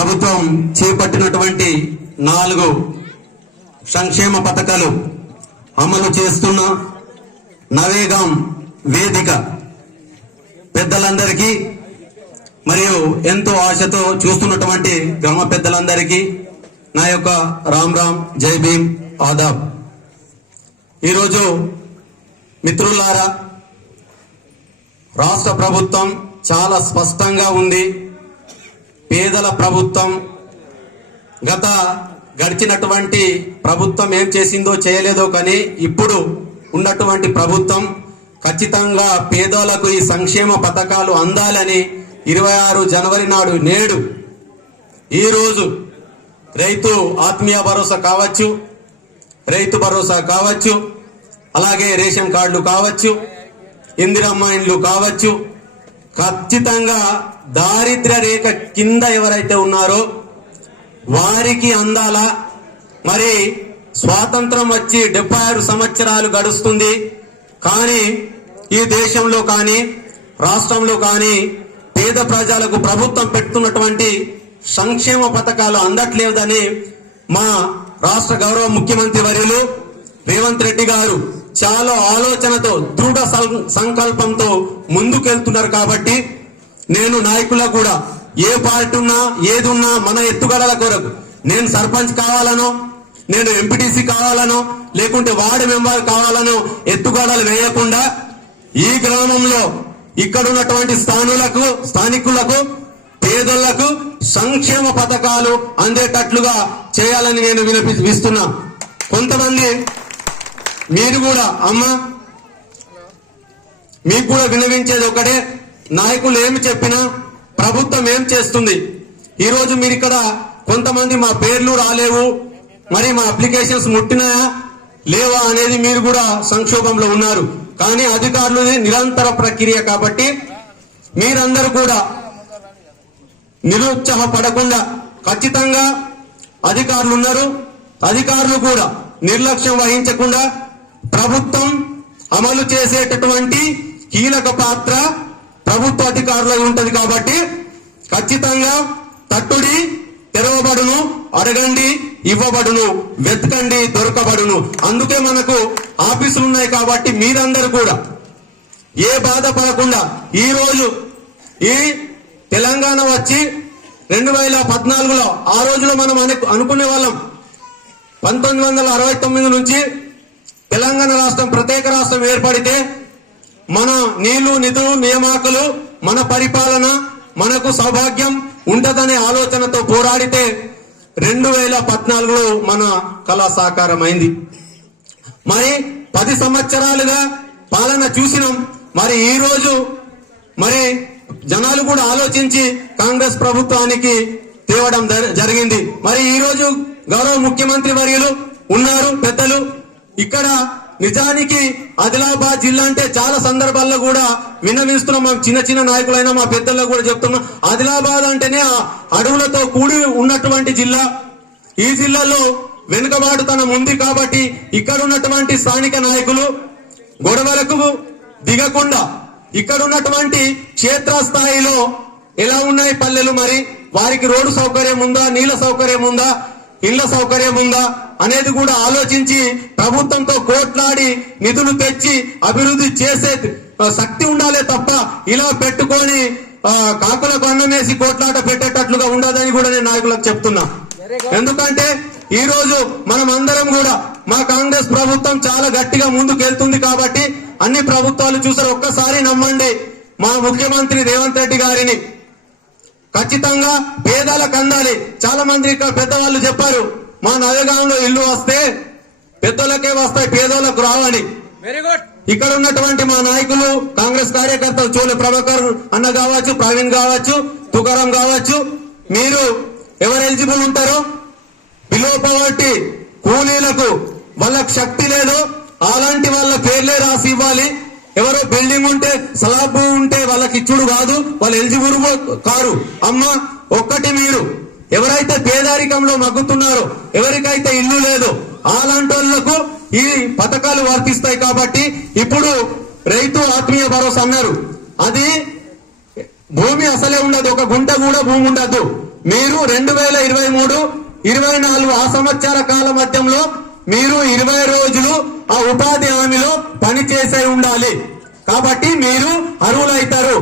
ప్రభుత్వం చేపట్టినటువంటి నాలుగు సంక్షేమ పథకాలు అమలు చేస్తున్న నవేగాం వేదిక. పెద్దలందరికీ మరియు ఎంతో ఆశతో చూస్తున్నటువంటి గ్రామ పెద్దలందరికీ నా యొక్క రామ్ రామ్ జై భీమ్ ఆదాబ్. ఈరోజు మిత్రులారా రాష్ట్ర ప్రభుత్వం చాలా స్పష్టంగా ఉంది. పేదల ప్రభుత్వం గత గడిచినటువంటి ప్రభుత్వం ఏం చేసిందో చేయలేదో కానీ ఇప్పుడు ఉన్నటువంటి ప్రభుత్వం ఖచ్చితంగా పేదలకు ఈ సంక్షేమ పథకాలు అందాలని ఇరవై ఆరు జనవరి నాడు నేడు ఈరోజు రైతు ఆత్మీయ భరోసా కావచ్చు రైతు భరోసా కావచ్చు అలాగే రేషన్ కార్డులు కావచ్చు ఇందిరమ్మ ఇండ్లు కావచ్చు ఖచ్చితంగా దారిద్ర్య రేఖ కింద ఎవరైతే ఉన్నారో వారికి అందాల. మరి స్వాతంత్రం వచ్చి డెబ్బై ఆరు సంవత్సరాలు గడుస్తుంది. కానీ ఈ దేశంలో కానీ రాష్ట్రంలో కానీ పేద ప్రజలకు ప్రభుత్వం పెడుతున్నటువంటి సంక్షేమ పథకాలు అందట్లేదని మా రాష్ట్ర గౌరవ ముఖ్యమంత్రి వర్యులు రేవంత్ రెడ్డి గారు చాలా ఆలోచనతో దృఢ సం- సంకల్పంతో ముందుకెళ్తున్నారు కాబట్టి నేను నాయకుల కూడా ఏ పార్టీ ఉన్నా ఏదున్నా మన ఎత్తుగడల కొరకు నేను సర్పంచ్ కావాలనో నేను ఎంపీటీసీ కావాలనో లేకుంటే వార్డు మెంబర్ కావాలనో ఎత్తుగడలు వేయకుండా ఈ గ్రామంలో ఇక్కడ ఉన్నటువంటి స్థానులకు స్థానికులకు పేదలకు సంక్షేమ పథకాలు అందేటట్లుగా చేయాలని నేను వినిపిస్తున్నా కొంతమంది మీరు కూడా అమ్మ. మీకు కూడా వినవించేది ఒకటే నాయకులు ఏమి చెప్పినా ప్రభుత్వం ఏం చేస్తుంది? ఈరోజు మీరు ఇక్కడ కొంతమంది మా పేర్లు రాలేవు మరి మా అప్లికేషన్స్ ముట్టినాయా? లేవా అనేది మీరు కూడా సంక్షోభంలో ఉన్నారు. కానీ అధికారులు నిరంతర ప్రక్రియ కాబట్టి మీరందరూ కూడా నిరుత్సాహపడకుండా ఖచ్చితంగా అధికారులు ఉన్నారు. అధికారులు కూడా నిర్లక్ష్యం వహించకుండా ప్రభుత్వం అమలు చేసేటటువంటి కీలక పాత్ర ప్రభుత్వ అధికారులు ఉంటది కాబట్టి ఖచ్చితంగా తట్టుడి తెరవబడును అడగండి ఇవ్వబడును వెతకండి దొరకబడును. అందుకే మనకు ఆఫీసులు ఉన్నాయి కాబట్టి మీరందరూ కూడా ఏ బాధపడకుండా ఈ రోజు ఈ తెలంగాణ వచ్చి రెండు వేల పద్నాలుగులో ఆ రోజులో మనం అనుకునే వాళ్ళం. పంతొమ్మిది వందల అరవై తొమ్మిది నుంచి తెలంగాణ రాష్ట్రం ప్రత్యేక రాష్ట్రం ఏర్పడితే మన నీళ్ళు నిధులు నియామకులు మన పరిపాలన మనకు సౌభాగ్యం ఉంటదనే ఆలోచనతో పోరాడితే రెండు వేల పద్నాలుగులో మన కళ సాకారమైంది మరి పది సంవత్సరాలుగా పాలన చూసినాం. మరి ఈ రోజు మరి జనాలు కూడా ఆలోచించి కాంగ్రెస్ ప్రభుత్వానికి తేవడం జరిగింది. మరి ఈ రోజు గౌరవ ముఖ్యమంత్రి వర్యులు ఉన్నారు పెద్దలు. ఇక్కడ నిజానికి ఆదిలాబాద్ జిల్లా అంటే చాలా సందర్భాల్లో కూడా విన్నవిస్తున్నాం. మా చిన్న చిన్న నాయకులైనా మా పెద్దల్లో కూడా చెప్తున్నాం. ఆదిలాబాద్ అంటేనే అడవులతో కూడి ఉన్నటువంటి జిల్లా. ఈ జిల్లాలో వెనుకబాటుతనం ఉంది కాబట్టి ఇక్కడ ఉన్నటువంటి స్థానిక నాయకులు గొడవలకు దిగకుండా ఇక్కడ ఉన్నటువంటి క్షేత్రస్థాయిలో ఎలా ఉన్నాయి పల్లెలు మరి? వారికి రోడ్డు సౌకర్యం ఉందా? నీళ్ళ సౌకర్యం ఉందా? ఇళ్ళ సౌకర్యం ఉందా? అనేది కూడా ఆలోచించి ప్రభుత్వంతో కోట్లాడి నిధులు తెచ్చి అభివృద్ధి చేసే శక్తి ఉండాలే తప్ప ఇలా పెట్టుకొని కాకుల కాకులకు వేసి కోట్లాట పెట్టేటట్లుగా ఉండదని కూడా నేను నాయకులకు చెప్తున్నా. ఎందుకంటే ఈ రోజు మనం అందరం కూడా మా కాంగ్రెస్ ప్రభుత్వం చాలా గట్టిగా ముందుకు వెళ్తుంది కాబట్టి అన్ని ప్రభుత్వాలు చూసారు ఒక్కసారి నమ్మండి మా ముఖ్యమంత్రి రేవంత్ రెడ్డి గారిని. ఖచ్చితంగా పేదలకు అందాలి చాలా మంది ఇక్కడ పెద్దవాళ్ళు చెప్పారు మా నవగాంలో ఇల్లు వస్తే పెద్దలకే వస్తాయి పేదోళ్ళకు రావని. వెరీ గుడ్ ఇక్కడ ఉన్నటువంటి మా నాయకులు కాంగ్రెస్ కార్యకర్తలు చోళ ప్రభాకర్ అన్న కావచ్చు ప్రవీణ్ కావచ్చు తుకారాం కావచ్చు మీరు ఎవరు ఎలిజిబుల్ ఉంటారో బిలో పవర్టీ కూలీలకు వాళ్ళకి శక్తి లేదు అలాంటి వాళ్ళ పేర్లే రాసి ఇవ్వాలి. ఎవరో బిల్డింగ్ ఉంటే స్లాబ్ ఉంటే వాళ్ళకి ఇచ్చుడు కాదు వాళ్ళు ఎలిజిబుల్ కారు. అమ్మ ఒక్కటి మీరు. ఎవరైతే పేదరికంలో మగ్గుతున్నారో ఎవరికైతే ఇల్లు లేదు అలాంటి వాళ్ళకు ఈ పథకాలు వర్తిస్తాయి కాబట్టి ఇప్పుడు రైతు ఆత్మీయ భరోసా అన్నారు. అది భూమి అసలే ఉండదు ఒక గుంట కూడా భూమి ఉండదు. మీరు రెండు వేల ఇరవై మూడు ఇరవై నాలుగు ఆ సంవత్సర కాల మధ్యంలో మీరు ఇరవై రోజులు ఆ ఉపాధి హామీలో పని చేసే ఉండాలి. కాబట్టి మీరు అర్హులైతారు.